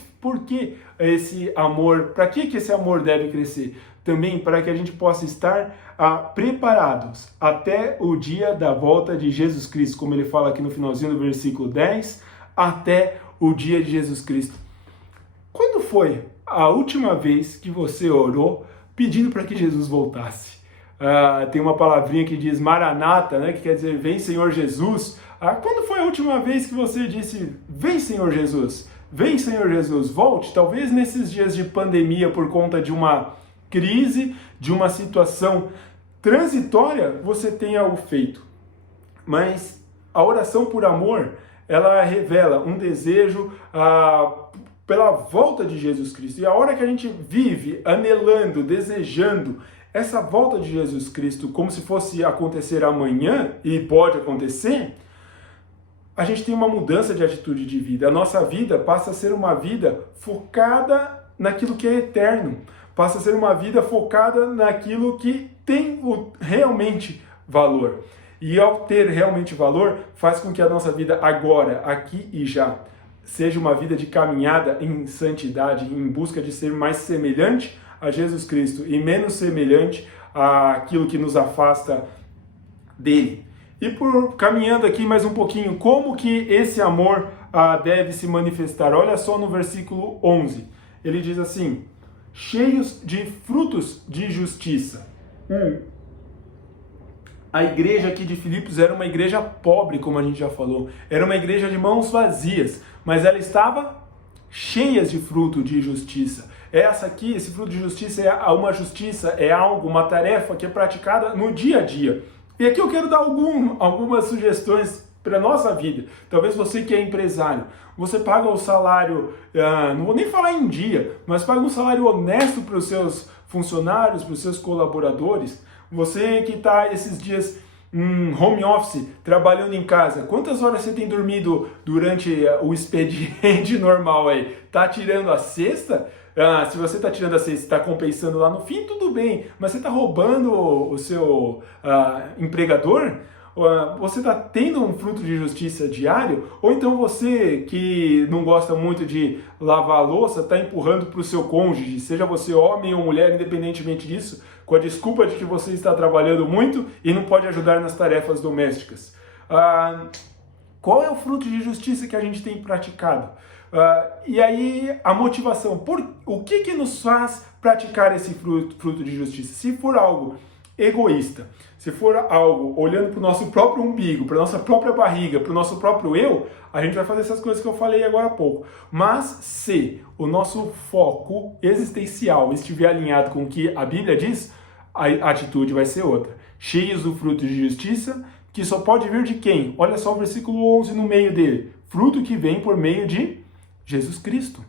que esse amor? Para que esse amor deve crescer? Também para que a gente possa estar preparados até o dia da volta de Jesus Cristo, como ele fala aqui no finalzinho do versículo 10, até o dia de Jesus Cristo. Quando foi a última vez que você orou pedindo para que Jesus voltasse? Tem uma palavrinha que diz Maranata, né, que quer dizer vem Senhor Jesus. Quando foi a última vez que você disse vem Senhor Jesus? Vem Senhor Jesus, volte. Talvez nesses dias de pandemia, por conta de uma crise, de uma situação transitória, você tenha o feito. Mas a oração por amor, ela revela um desejo pela volta de Jesus Cristo. E a hora que a gente vive anelando, desejando essa volta de Jesus Cristo como se fosse acontecer amanhã, e pode acontecer, a gente tem uma mudança de atitude de vida. A nossa vida passa a ser uma vida focada naquilo que é eterno. Passa a ser uma vida focada naquilo que tem realmente valor. E ao ter realmente valor, faz com que a nossa vida agora, aqui e já, seja uma vida de caminhada em santidade, em busca de ser mais semelhante a Jesus Cristo e menos semelhante àquilo que nos afasta dele. E caminhando aqui mais um pouquinho, como que esse amor deve se manifestar? Olha só no versículo 11, ele diz assim, cheios de frutos de justiça. A igreja aqui de Filipos era uma igreja pobre, como a gente já falou. Era uma igreja de mãos vazias, mas ela estava cheia de fruto de justiça. Esse fruto de justiça é algo, uma tarefa que é praticada no dia a dia. E aqui eu quero dar algumas sugestões para a nossa vida. Talvez você que é empresário, você paga o salário, não vou nem falar em dia, mas paga um salário honesto para os seus funcionários, para os seus colaboradores. Você que está esses dias home office, trabalhando em casa, quantas horas você tem dormido durante o expediente normal aí? Tá tirando a sexta? Se você está tirando a sexta e está compensando lá no fim, tudo bem, mas você está roubando o seu empregador? Você está tendo um fruto de justiça diário? Ou então você que não gosta muito de lavar a louça está empurrando para o seu cônjuge, seja você homem ou mulher, independentemente disso, com a desculpa de que você está trabalhando muito e não pode ajudar nas tarefas domésticas. Qual é o fruto de justiça que a gente tem praticado? E aí a motivação, o que nos faz praticar esse fruto de justiça? Se for algo egoísta, se for algo olhando para o nosso próprio umbigo, para a nossa própria barriga, para o nosso próprio eu, a gente vai fazer essas coisas que eu falei agora há pouco. Mas se o nosso foco existencial estiver alinhado com o que a Bíblia diz, a atitude vai ser outra. Cheios do fruto de justiça, que só pode vir de quem? Olha só o versículo 11 no meio dele. Fruto que vem por meio de Jesus Cristo.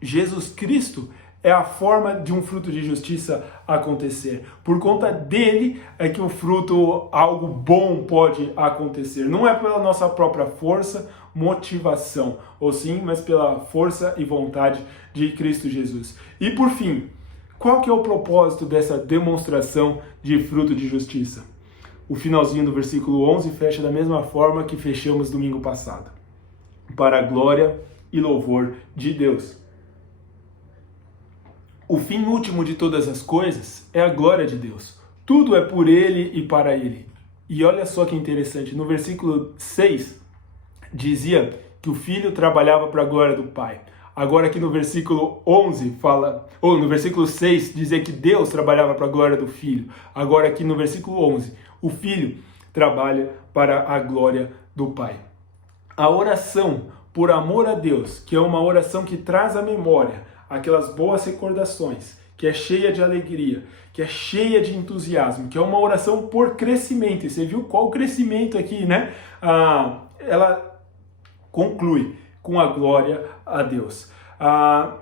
Jesus Cristo é a forma de um fruto de justiça acontecer. Por conta dele é que o fruto, algo bom pode acontecer. Não é pela nossa própria força, motivação, ou sim, mas pela força e vontade de Cristo Jesus. E por fim, qual que é o propósito dessa demonstração de fruto de justiça? O finalzinho do versículo 11 fecha da mesma forma que fechamos domingo passado. Para a glória e louvor de Deus. O fim último de todas as coisas é a glória de Deus. Tudo é por Ele e para Ele. E olha só que interessante, no versículo 6 dizia que o Filho trabalhava para a glória do Pai. Agora aqui no versículo 11 fala, ou no versículo 6 dizia que Deus trabalhava para a glória do Filho. Agora aqui no versículo 11, o Filho trabalha para a glória do Pai. A oração por amor a Deus, que é uma oração que traz à memória aquelas boas recordações, que é cheia de alegria, que é cheia de entusiasmo, que é uma oração por crescimento. E você viu qual o crescimento aqui, né? Ela conclui com a glória a Deus.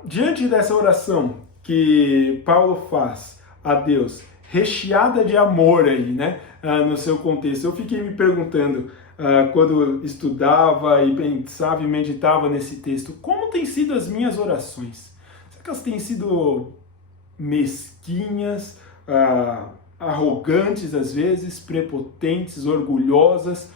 Diante dessa oração que Paulo faz a Deus, recheada de amor aí, né? No seu contexto, eu fiquei me perguntando, quando estudava e pensava e meditava nesse texto, como têm sido as minhas orações? Será que elas têm sido mesquinhas, arrogantes às vezes, prepotentes, orgulhosas,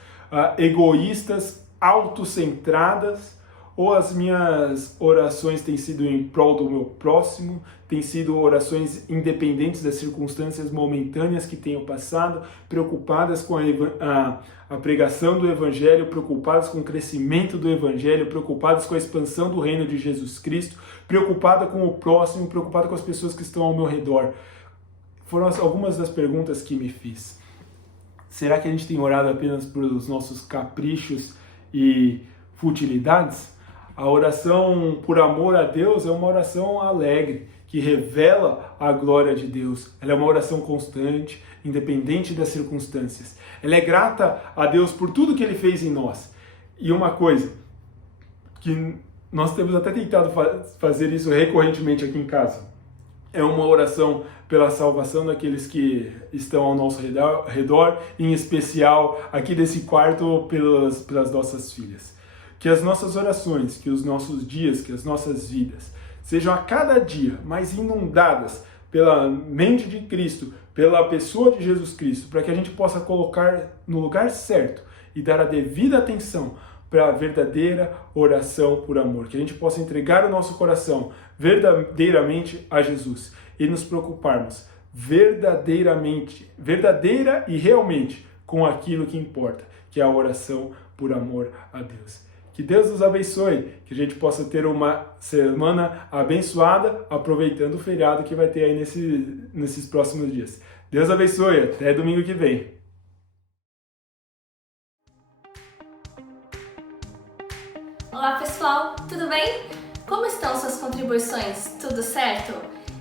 egoístas, autocentradas? Ou as minhas orações têm sido em prol do meu próximo, têm sido orações independentes das circunstâncias momentâneas que tenho passado, preocupadas com a pregação do Evangelho, preocupadas com o crescimento do Evangelho, preocupadas com a expansão do reino de Jesus Cristo, preocupada com o próximo, preocupada com as pessoas que estão ao meu redor? Foram algumas das perguntas que me fiz. Será que a gente tem orado apenas pelos nossos caprichos e futilidades? A oração por amor a Deus é uma oração alegre, que revela a glória de Deus. Ela é uma oração constante, independente das circunstâncias. Ela é grata a Deus por tudo que Ele fez em nós. E uma coisa, que nós temos até tentado fazer isso recorrentemente aqui em casa, é uma oração pela salvação daqueles que estão ao nosso redor, em especial aqui desse quarto, pelas nossas filhas. Que as nossas orações, que os nossos dias, que as nossas vidas sejam a cada dia mais inundadas pela mente de Cristo, pela pessoa de Jesus Cristo, para que a gente possa colocar no lugar certo e dar a devida atenção para a verdadeira oração por amor. Que a gente possa entregar o nosso coração verdadeiramente a Jesus e nos preocuparmos verdadeira e realmente com aquilo que importa, que é a oração por amor a Deus. Que Deus nos abençoe, que a gente possa ter uma semana abençoada, aproveitando o feriado que vai ter aí nesses próximos dias. Deus abençoe, até domingo que vem. Olá pessoal, tudo bem? Como estão suas contribuições? Tudo certo?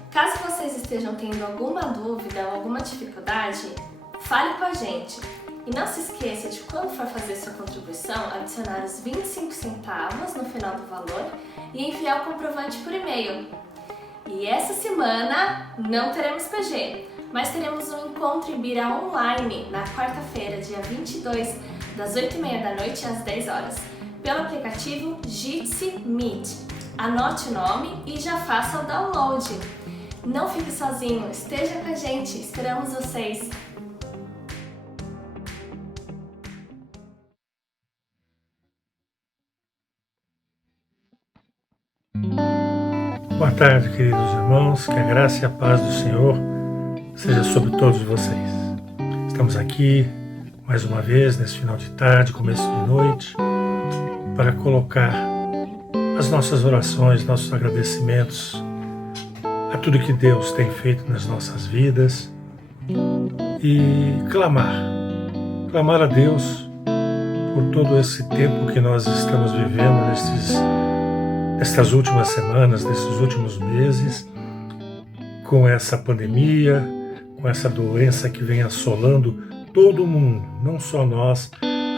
Caso vocês estejam tendo alguma dúvida ou alguma dificuldade, fale com a gente. E não se esqueça de, quando for fazer sua contribuição, adicionar os 25 centavos no final do valor e enviar o comprovante por e-mail. E essa semana não teremos PG, mas teremos um encontro Ibira online na quarta-feira, dia 22, das 8h30 da noite às 10 horas, pelo aplicativo Jitsi Meet. Anote o nome e já faça o download. Não fique sozinho, esteja com a gente, esperamos vocês! Boa tarde, queridos irmãos, que a graça e a paz do Senhor seja sobre todos vocês. Estamos aqui mais uma vez nesse final de tarde, começo de noite, para colocar as nossas orações, nossos agradecimentos a tudo que Deus tem feito nas nossas vidas, e clamar a Deus por todo esse tempo que nós estamos vivendo nestas últimas semanas, nesses últimos meses, com essa pandemia, com essa doença que vem assolando todo o mundo, não só nós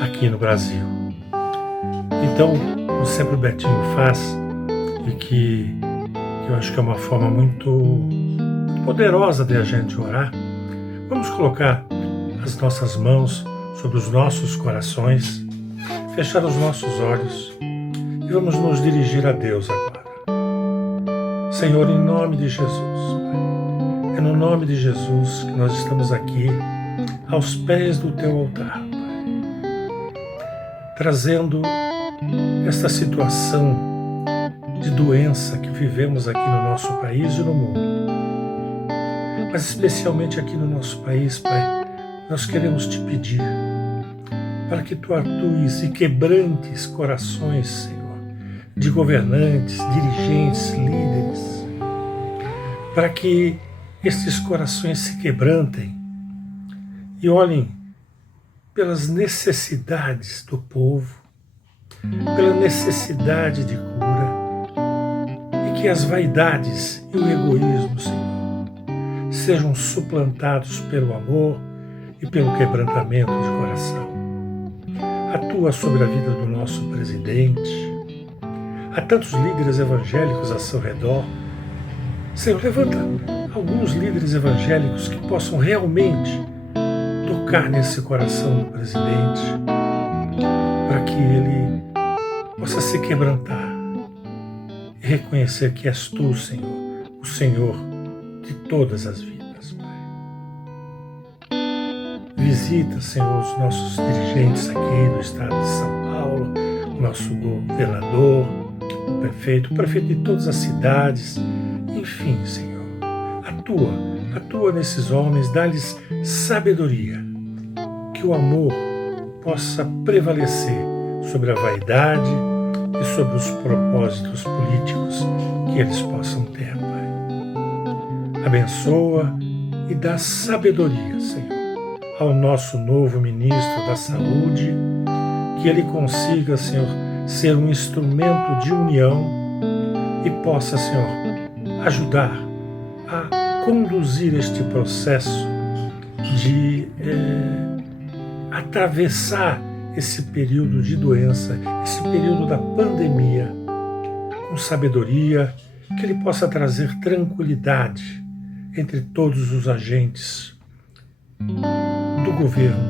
aqui no Brasil. Então, como sempre o Betinho faz, e que eu acho que é uma forma muito poderosa de a gente orar, vamos colocar as nossas mãos sobre os nossos corações, fechar os nossos olhos e vamos nos dirigir a Deus agora. Senhor, em nome de Jesus, Pai, é no nome de Jesus que nós estamos aqui aos pés do Teu altar, Pai, trazendo esta situação de doença que vivemos aqui no nosso país e no mundo. Mas especialmente aqui no nosso país, Pai, nós queremos Te pedir para que Tu atues e quebrantes corações, Senhor, de governantes, dirigentes, líderes, para que estes corações se quebrantem e olhem pelas necessidades do povo, pela necessidade de cura, e que as vaidades e o egoísmo, Senhor, sejam suplantados pelo amor e pelo quebrantamento de coração. Atua sobre a vida do nosso presidente. Há tantos líderes evangélicos a seu redor. Senhor, levanta alguns líderes evangélicos que possam realmente tocar nesse coração do presidente, para que ele possa se quebrantar e reconhecer que és Tu, Senhor, o Senhor de todas as vidas, Pai. Visita, Senhor, os nossos dirigentes aqui do estado de São Paulo, o nosso governador, o prefeito de todas as cidades, enfim, Senhor, atua nesses homens, dá-lhes sabedoria, que o amor possa prevalecer sobre a vaidade e sobre os propósitos políticos que eles possam ter, Pai. Abençoa e dá sabedoria, Senhor, ao nosso novo ministro da Saúde, que ele consiga, Senhor, ser um instrumento de união e possa, Senhor, ajudar a conduzir este processo de atravessar esse período de doença, esse período da pandemia, com sabedoria, que ele possa trazer tranquilidade entre todos os agentes do governo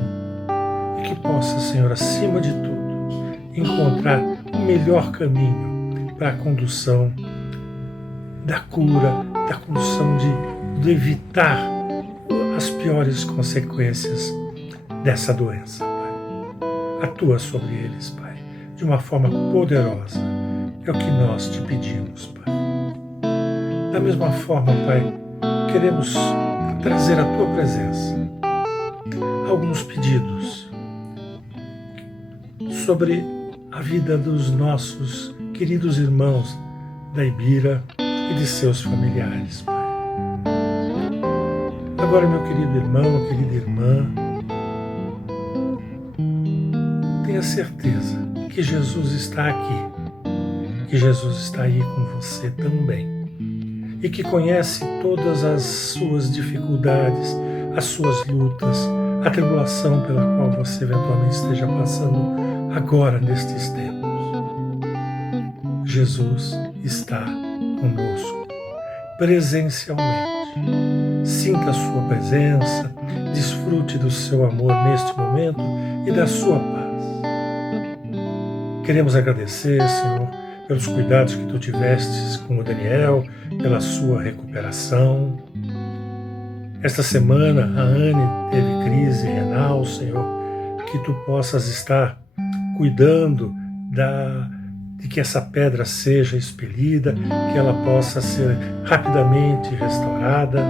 e que possa, Senhor, acima de tudo, encontrar o melhor caminho para a condução da cura, da condução de evitar as piores consequências dessa doença, Pai. Atua sobre eles, Pai, de uma forma poderosa. É o que nós Te pedimos, Pai. Da mesma forma, Pai, queremos trazer à Tua presença alguns pedidos sobre a vida dos nossos queridos irmãos da Ibira e de seus familiares, Pai. Agora, meu querido irmão, querida irmã, tenha certeza que Jesus está aqui, que Jesus está aí com você também, e que conhece todas as suas dificuldades, as suas lutas, a tribulação pela qual você eventualmente esteja passando agora nestes tempos. Jesus está conosco, presencialmente. Sinta a sua presença, desfrute do seu amor neste momento e da sua paz. Queremos agradecer, Senhor, pelos cuidados que Tu tivestes com o Daniel, pela sua recuperação. Esta semana a Anne teve crise renal, Senhor, que Tu possas estar cuidando de que essa pedra seja expelida, que ela possa ser rapidamente restaurada.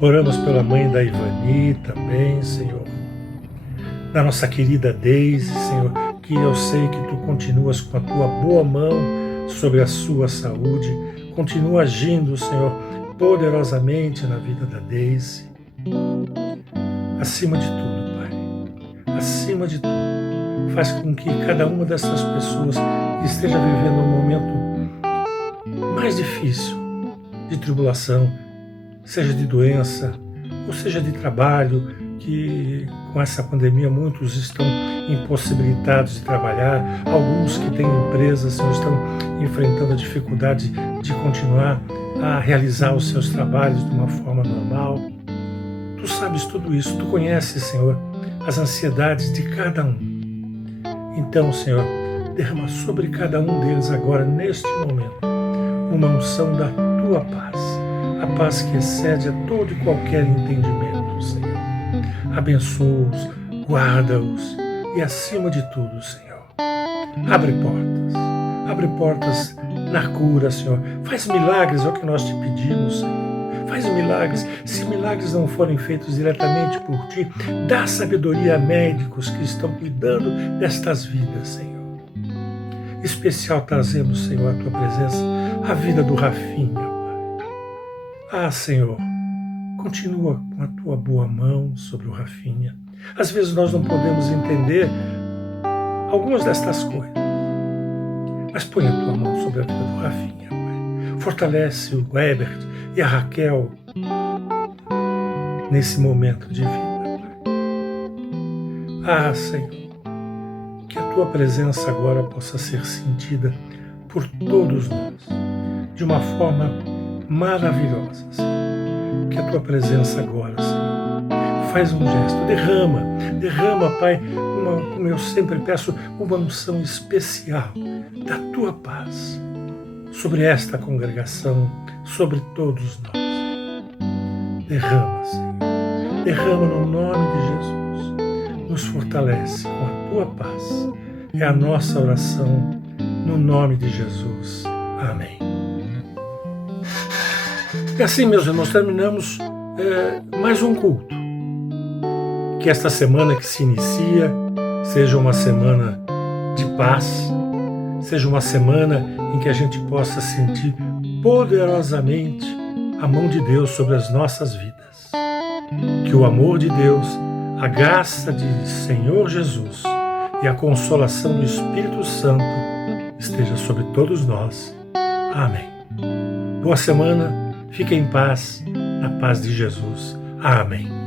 Oramos pela mãe da Ivani também, Senhor. Da nossa querida Deise, Senhor, que eu sei que Tu continuas com a Tua boa mão sobre a sua saúde. Continua agindo, Senhor, poderosamente na vida da Deise. acima de tudo, Pai, acima de tudo, faz com que cada uma dessas pessoas que esteja vivendo um momento mais difícil de tribulação, seja de doença ou seja de trabalho, que com essa pandemia muitos estão impossibilitados de trabalhar, alguns que têm empresas estão enfrentando a dificuldade de continuar a realizar os seus trabalhos de uma forma normal. Tu sabes tudo isso, tu conheces, Senhor, as ansiedades de cada um. Então, Senhor, derrama sobre cada um deles agora, neste momento, uma unção da Tua paz, a paz que excede a todo e qualquer entendimento, Senhor. Abençoa-os, guarda-os e, acima de tudo, Senhor, abre portas na cura, Senhor. Faz milagres, é o que nós te pedimos, Senhor. Faz milagres. Se milagres não forem feitos diretamente por Ti, dá sabedoria a médicos que estão cuidando destas vidas, Senhor. Especial trazemos, Senhor, a Tua presença, a vida do Rafinha, Pai. Ah, Senhor, continua com a Tua boa mão sobre o Rafinha. Às vezes nós não podemos entender algumas destas coisas, mas põe a Tua mão sobre a vida do Rafinha, Pai. Fortalece o Herbert e a Raquel nesse momento de vida, Pai. Ah, Senhor, que a Tua presença agora possa ser sentida por todos nós de uma forma maravilhosa, Senhor. Que a Tua presença agora, Senhor, faz um gesto, derrama, Pai, como eu sempre peço, uma unção especial da Tua paz sobre esta congregação, sobre todos nós. Derrama, Senhor, derrama no nome de Jesus, nos fortalece com a Tua paz. É a nossa oração no nome de Jesus. Amém. E assim, meus irmãos, terminamos mais um culto. Que esta semana que se inicia seja uma semana de paz, seja uma semana em que a gente possa sentir poderosamente a mão de Deus sobre as nossas vidas. Que o amor de Deus, a graça de Senhor Jesus e a consolação do Espírito Santo esteja sobre todos nós. Amém. Boa semana. Fique em paz, na paz de Jesus. Amém.